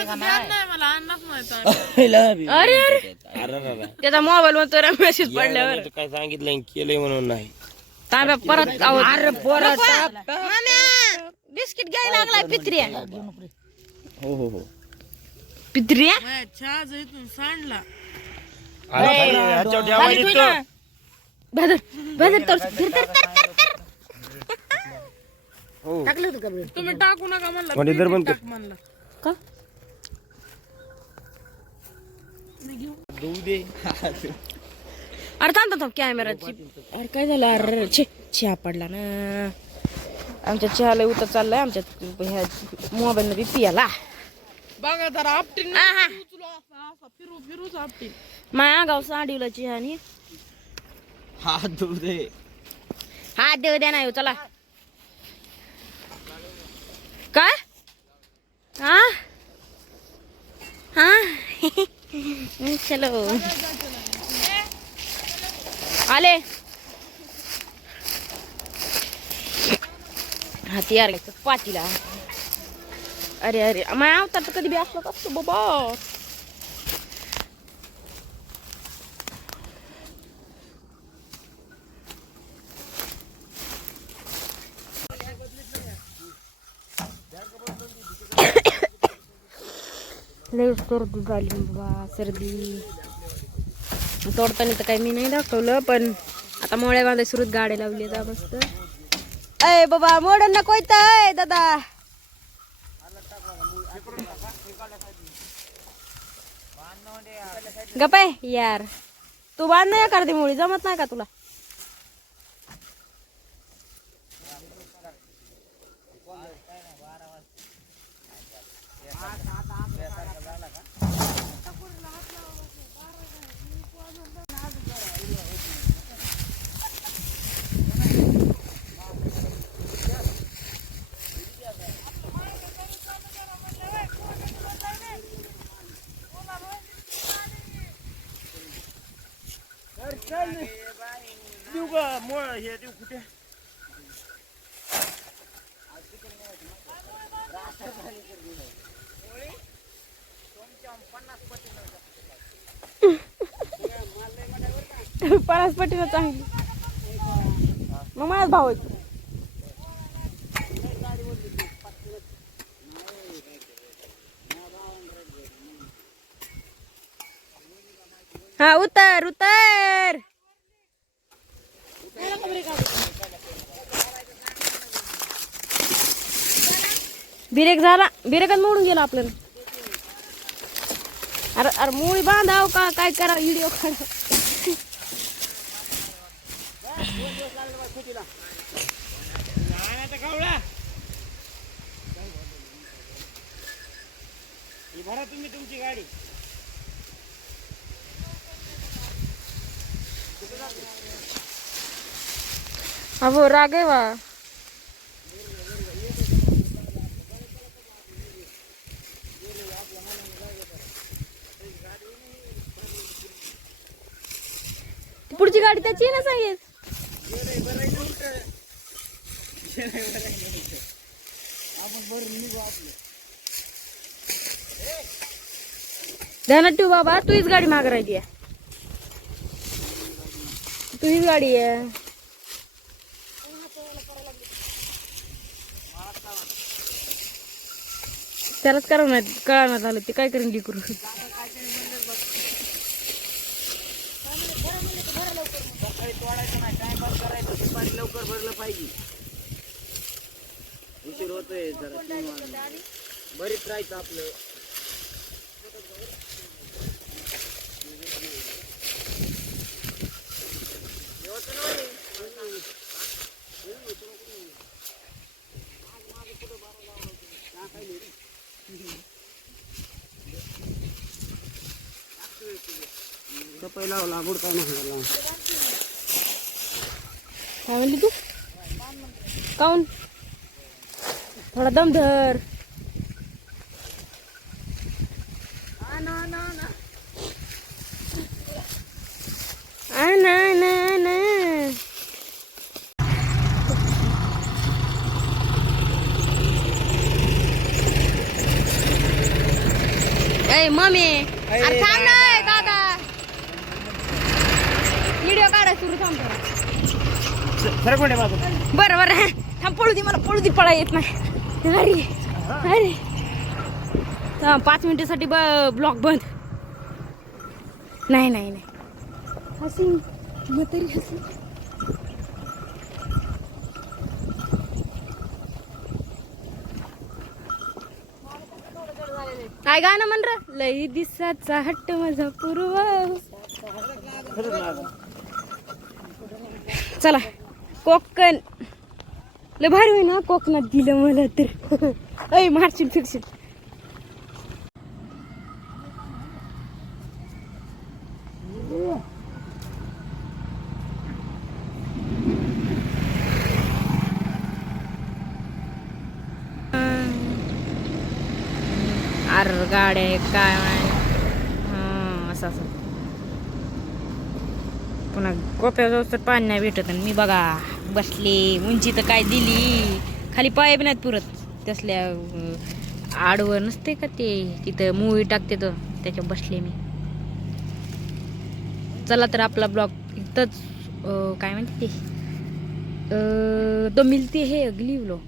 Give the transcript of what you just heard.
अरे अरे. अरे अरे त्याचा मोबाईल वर मेसेज पडल्यावर. काय सांगितलं केलंय म्हणून नाही. तांब्या परत अरे परत बिस्किट घ्यायला लागलाय पित्र्या हो हो हो. पित्र्या अरे खाली ह्याच्यावर ठेवा इथं. बदल बदल तर तर तर तर तर हो. तुम्ही टाकू नका म्हणलं म्हणजे म्हणलं. का? देऊ दे. अरे थांब थांब, कॅमेराची अरे काय झालं? अरे छे चहा पडला ना. आमच्या चहाला उतर चाललाय आमच्या ह्या मोबाईल मध्ये पियाला. बघा जरा आपटीन हा, हा. फिरू फिरूच आपटीन. माया गाव साडीवला चहा आणि. हात धुऊ दे. हात देऊ द्या नाही हो, चला. काय? हा हा चलो आले हा ते यार पातीला अरे अरे माझ्या अवतार तर कधी बी असलं कसतो बाबा लय सर्दी झाली बाबा सर्दी. तोडताना तर काही मी नाही दाखवलं पण आता मोळ्या बांधाय सुरूच गाड्या लावली जा मस्त. अय बाबा मोड्यांना नको आहे दादा. गपाय यार. तू बांध नाही करते मुळी जमत नाही का तुला? हे देऊ कुठे? पन्नास पटीनं चांगली. मग माझाच भाव आहे. हा उतर उतर. बिरेक झाला. बिरेकच मोडून गेला आपल्याला. अरे अरे मुळी बांधाव का? काय करा व्हिडिओ काढा ही भरा तुम्ही तुमची गाडी अहो राग आहे वा पुढची गाडी त्याची आहे ना सांगेल ध्यानात ठेव बाबा तू हीच गाडी माग राहिली आहे. तू हीच गाडी आहे. त्यालाच करा नाही कळणार झालं ते काय करेन लिकरू. सकाळी तोडायचं नाही टाइमपास करायचं दुपारी लवकर भरलं पाहिजे उशीर होतोय जरा तीन बरीच राहायचं आपलं सपाई लावला बुडका नाही काय म्हणली तू? काऊन? थोडा दम धर आ ना ना ना मम्मी. अरे थांब ना ए, दादा व्हिडिओ काढा सुरू थांब जरा. बाजूला बरं बरं. थांब पळू दे मला पळू दे पळा येत नाही. अरे अरे. थांब, पाच मिनिटासाठी ब ब्लॉक बंद. नाही नाही नाही. हसी मग तरी हसी काय गाणं म्हण लई दिसाचा हट्ट माझा पूर्व. चला कोकण. लय भारी होई ना कोकणात दिलं मला तर. ऐ मारशील फिरशील अर गाड्या आहेत काय माहिती. असं असं. पुन्हा कोप्याजवळ तर पाणी नाही भेटत आणि मी बघा बसले उंची तर काय दिली. खाली पाय बी नाहीत पुरत. तसल्या आडवं नसते का ते? तिथं मूवी टाकते तर त्याच्यावर बसले मी. चला तर आपला ब्लॉग इथंच काय म्हणते ते? तो मिलते हे अगली ब्लॉग.